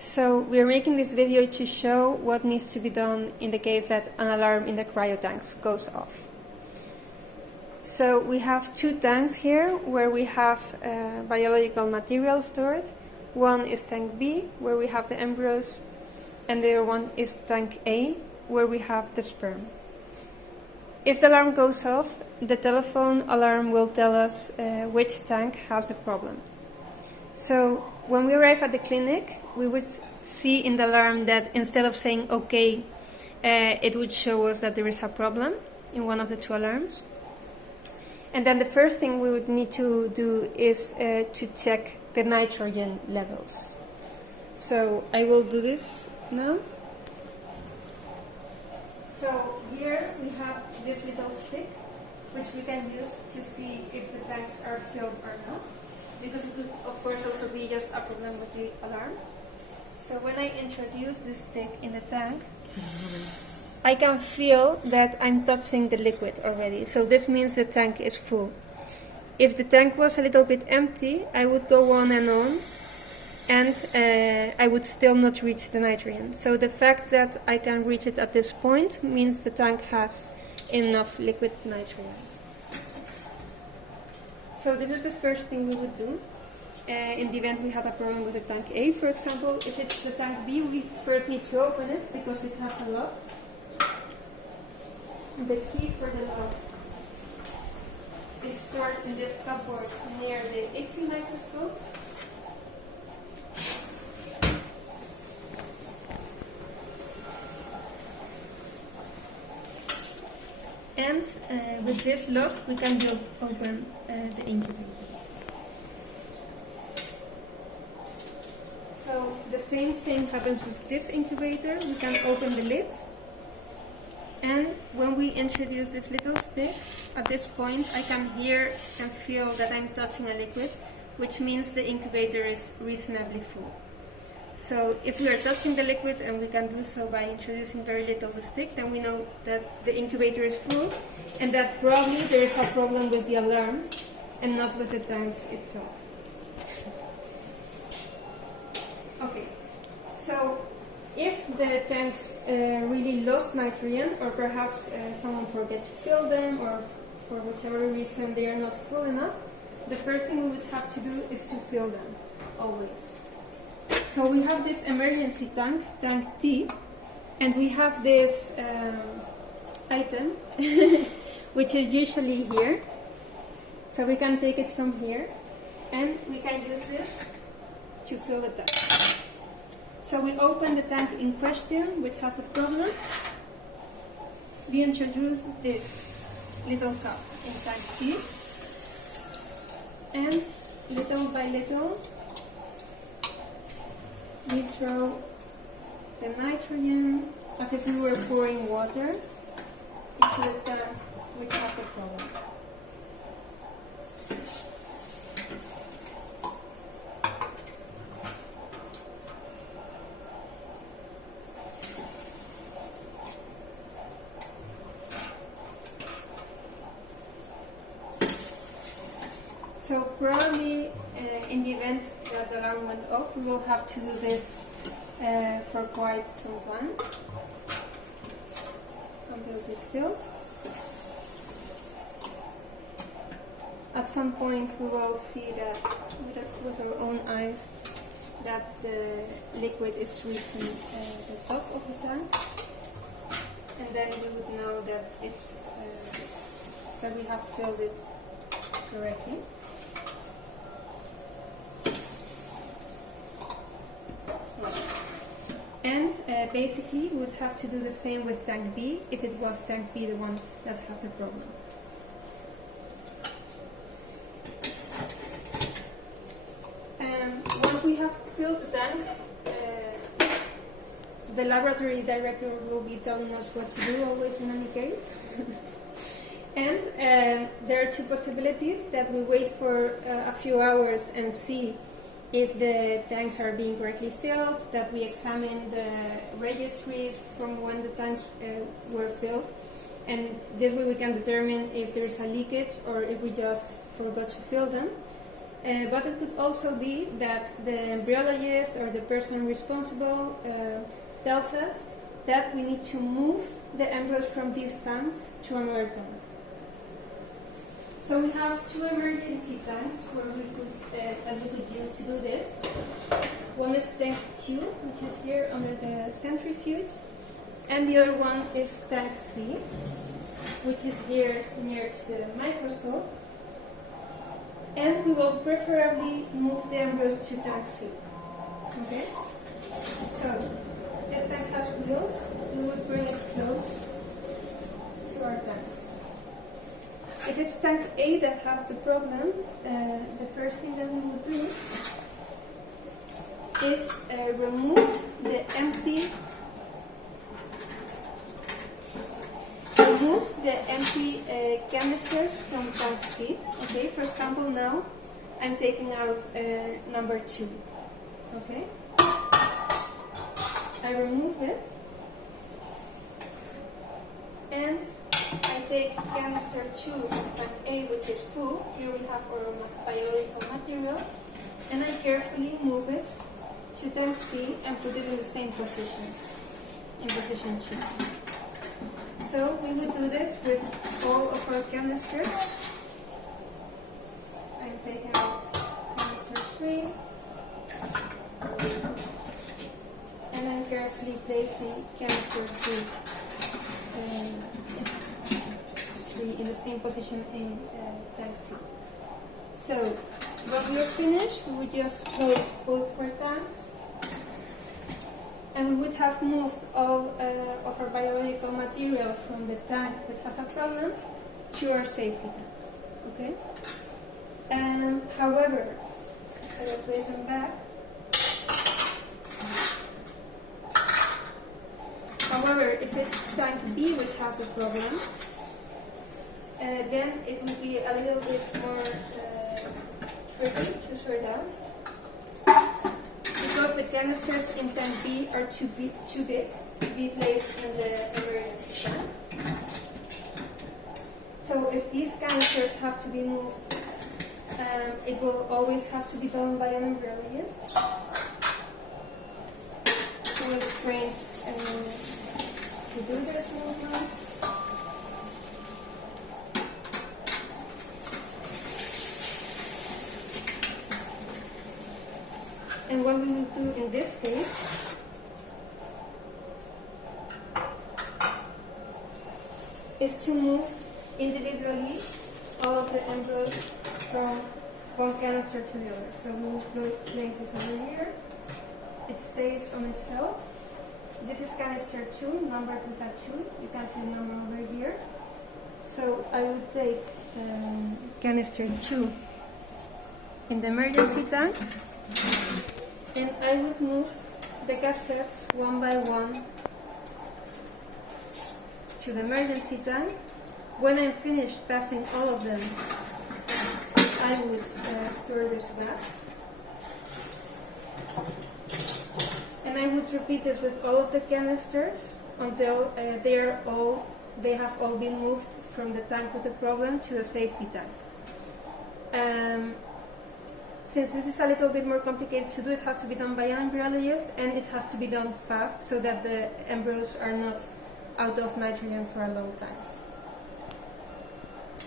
So we are making this video to show what needs to be done in the case that an alarm in the cryotanks goes off. So we have two tanks here where we have biological material stored. One is tank B, where we have the embryos, and the other one is tank A, where we have the sperm. If the alarm goes off, the telephone alarm will tell us which tank has the problem. So when we arrive at the clinic, we would see in the alarm that instead of saying OK, it would show us that there is a problem in one of the two alarms. And then the first thing we would need to do is to check the nitrogen levels. So I will do this now. So here we have this little stick, which we can use to see if the tanks are filled or not, because it could of course also be just a problem with the alarm. So when I introduce this stick in the tank, I can feel that I'm touching the liquid already, so this means the tank is full. If the tank was a little bit empty, I would go on, and I would still not reach the nitrogen. So the fact that I can reach it at this point means the tank has enough liquid nitrogen. So this is the first thing we would do. In the event we had a problem with the tank A, for example, if it's the tank B, we first need to open it because it has a lock. The key for the lock is stored in this cupboard near the X-ray microscope. And with this lock, we can open the incubator. So the same thing happens with this incubator. We can open the lid. And when we introduce this little stick, at this point I can feel that I'm touching a liquid, which means the incubator is reasonably full. So if we are touching the liquid, and we can do so by introducing very little the stick, then we know that the incubator is full, and that probably there is a problem with the alarms and not with the tanks itself. Okay, so if the tanks really lost nitrogen, or perhaps someone forget to fill them, or for whichever reason they are not full enough, the first thing we would have to do is to fill them, always. So we have this emergency tank, tank T, and we have this item, which is usually here. So we can take it from here, and we can use this to fill the tank. So we open the tank in question, which has the problem. We introduce this little cup in tank T, and little by little we throw the nitrogen as if we were pouring water into the tank which has the problem. So probably in the event that the alarm went off, we will have to do this for quite some time until it is filled. At some point we will see that with our own eyes that the liquid is reaching the top of the tank, and then we would know that it's that we have filled it correctly. And basically we would have to do the same with tank B if it was tank B the one that has the problem. Once we have filled the tanks, the laboratory director will be telling us what to do, always in any case. And there are two possibilities: that we wait for a few hours and see if the tanks are being correctly filled, that we examine the registries from when the tanks were filled, and this way we can determine if there is a leakage or if we just forgot to fill them. But it could also be that the embryologist or the person responsible tells us that we need to move the embryos from these tanks to another tank. So we have two emergency tanks where we could, that we could use to do this. One is tank Q, which is here under the centrifuge, and the other one is tank C, which is here near to the microscope. And we will preferably move the embryos to tank C. Okay? So, this tank has wheels. We would bring it close to our tanks. If it's tank A that has the problem, the first thing that we will do is remove the empty canisters from tank C. Okay, for example, now I'm taking out number 2. Okay, I remove it and I take canister 2 of tank A, which is full. Here we have our biological material, and I carefully move it to tank C and put it in the same position, in position 2. So we would do this with all of our canisters. I'm taking out canister 3 and I'm carefully placing canister C 3 in the same position in tank C. So when we're finished, we would just close both our tanks. And we would have moved all of our biological material from the tank which has a problem to our safety tank. Okay? However, I will place them back. However, if it's tank B which has the problem, then it would be a little bit more tricky to sort out. Because the canisters in tank B are too big to be placed in the emergency tank. So if these canisters have to be moved, it will always have to be done by an embryologist who is trained to do this movement. And what we will do in this case is to move individually all of the embryos from one canister to the other. So we will place this over here. It stays on itself. This is canister 2, numbered with a 2. You can see the number over here. So I will take canister 2 in the emergency tank. And I would move the cassettes one by one to the emergency tank. When I'm finished passing all of them, I would store this back. And I would repeat this with all of the canisters until they have all been moved from the tank with the problem to the safety tank. Since this is a little bit more complicated to do, it has to be done by an embryologist, and it has to be done fast so that the embryos are not out of nitrogen for a long time.